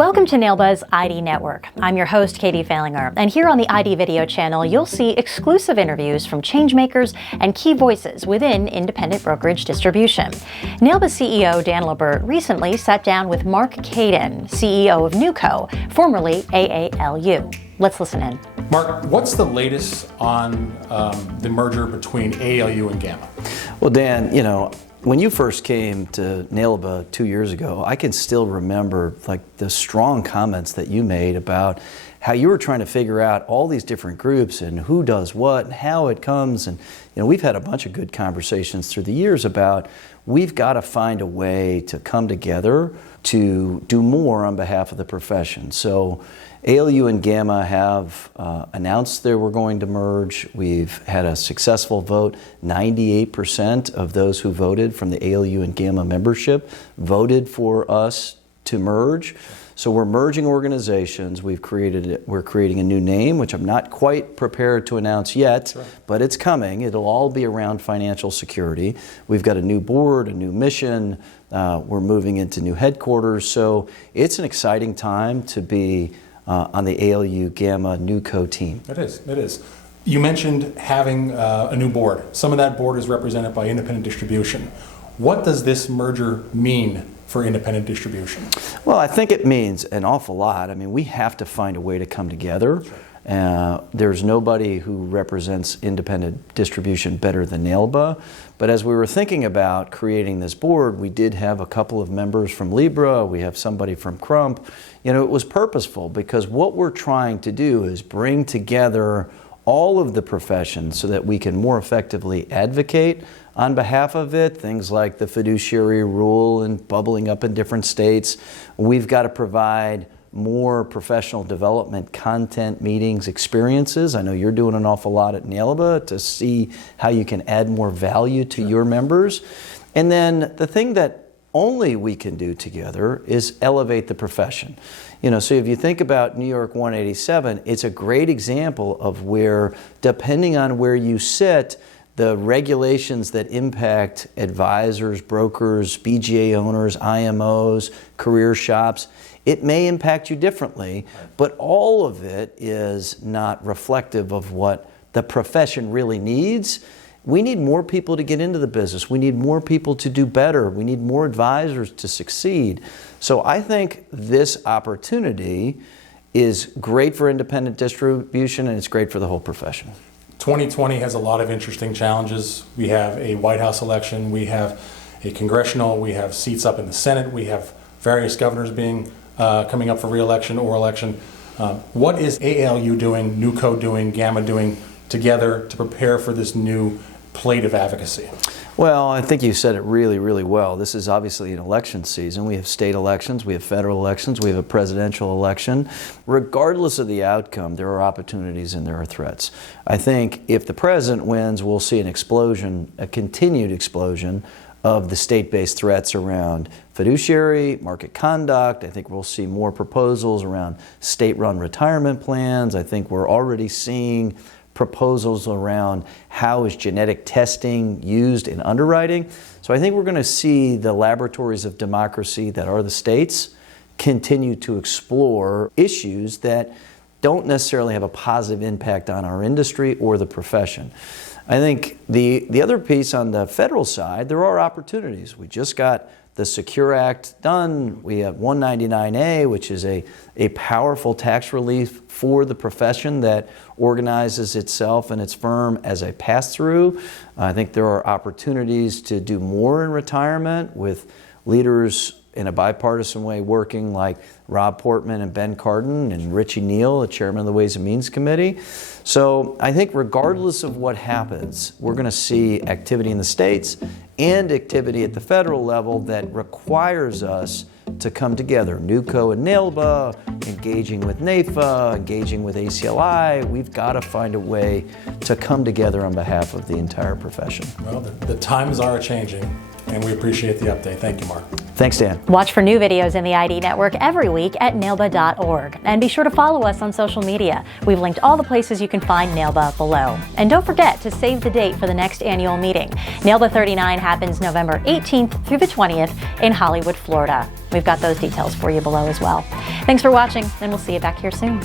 Welcome to NAILBA's ID Network. I'm your host, Katie Falinger, and here on the ID Video channel, you'll see exclusive interviews from changemakers and key voices within independent brokerage distribution. NAILBA CEO Dan Labert recently sat down with Mark Caden, CEO of NewCo, formerly AALU. Let's listen in. Mark, what's the latest on the merger between AALU and Gamma? Well, Dan, when you first came to NAILBA 2 years ago, I can still remember the strong comments that you made about how you were trying to figure out all these different groups and who does what and how it comes. And we've had a bunch of good conversations through the years about we've got to find a way to come together to do more on behalf of the profession. So AALU and Gamma have announced they were going to merge. We've had a successful vote. 98% of those who voted from the AALU and Gamma membership voted for us to merge. So we're merging organizations. We're creating a new name, which I'm not quite prepared to announce yet, but it's coming. It'll all be around financial security. We've got a new board, a new mission. We're moving into new headquarters. So it's an exciting time to be on the AALU Gamma NewCo team. It is. You mentioned having a new board. Some of that board is represented by independent distribution. What does this merger mean for independent distribution? Well, I think it means an awful lot. I mean, we have to find a way to come together. There's nobody who represents independent distribution better than NAILBA. But as we were thinking about creating this board, we did have a couple of members from Libra. We have somebody from Crump. It was purposeful because what we're trying to do is bring together all of the professions so that we can more effectively advocate on behalf of it. Things like the fiduciary rule and bubbling up in different states. We've got to provide more professional development content, meetings, experiences. I know you're doing an awful lot at NAILBA to see how you can add more value to your members. And then the thing that only we can do together is elevate the profession. So if you think about New York 187, it's a great example of where, depending on where you sit, the regulations that impact advisors, brokers, BGA owners, IMOs, career shops, it may impact you differently, but all of it is not reflective of what the profession really needs. We need more people to get into the business. We need more people to do better. We need more advisors to succeed. So I think this opportunity is great for independent distribution, and it's great for the whole profession. 2020 has a lot of interesting challenges. We have a White House election. We have a congressional. We have seats up in the Senate. We have various governors coming up for re-election or election. What is AALU doing, NewCo doing, Gamma doing together to prepare for this new plate of advocacy? Well, I think you said it really, really well. This is obviously an election season. We have state elections, we have federal elections, we have a presidential election. Regardless of the outcome, there are opportunities and there are threats. I think if the president wins, we'll see an explosion, a continued explosion of the state-based threats around fiduciary, market conduct. I think we'll see more proposals around state-run retirement plans. I think we're already seeing proposals around how is genetic testing used in underwriting. So I think we're going to see the laboratories of democracy that are the states continue to explore issues that don't necessarily have a positive impact on our industry or the profession. I think the other piece on the federal side, there are opportunities. We just got the Secure Act done. We have 199A, which is a powerful tax relief for the profession that organizes itself and its firm as a pass-through. I think there are opportunities to do more in retirement with leaders in a bipartisan way working like Rob Portman and Ben Cardin and Richie Neal, the chairman of the Ways and Means Committee. So I think regardless of what happens, we're going to see activity in the states and activity at the federal level that requires us to come together. NewCo and NAILBA, engaging with NAIFA, engaging with ACLI. We've got to find a way to come together on behalf of the entire profession. Well, the times are changing. and we appreciate the update. Thank you, Mark. Thanks, Dan. Watch for new videos in the ID Network every week at nailba.org. And be sure to follow us on social media. We've linked all the places you can find NAILBA below. And don't forget to save the date for the next annual meeting. NAILBA 39 happens November 18th through the 20th in Hollywood, Florida. We've got those details for you below as well. Thanks for watching, and we'll see you back here soon.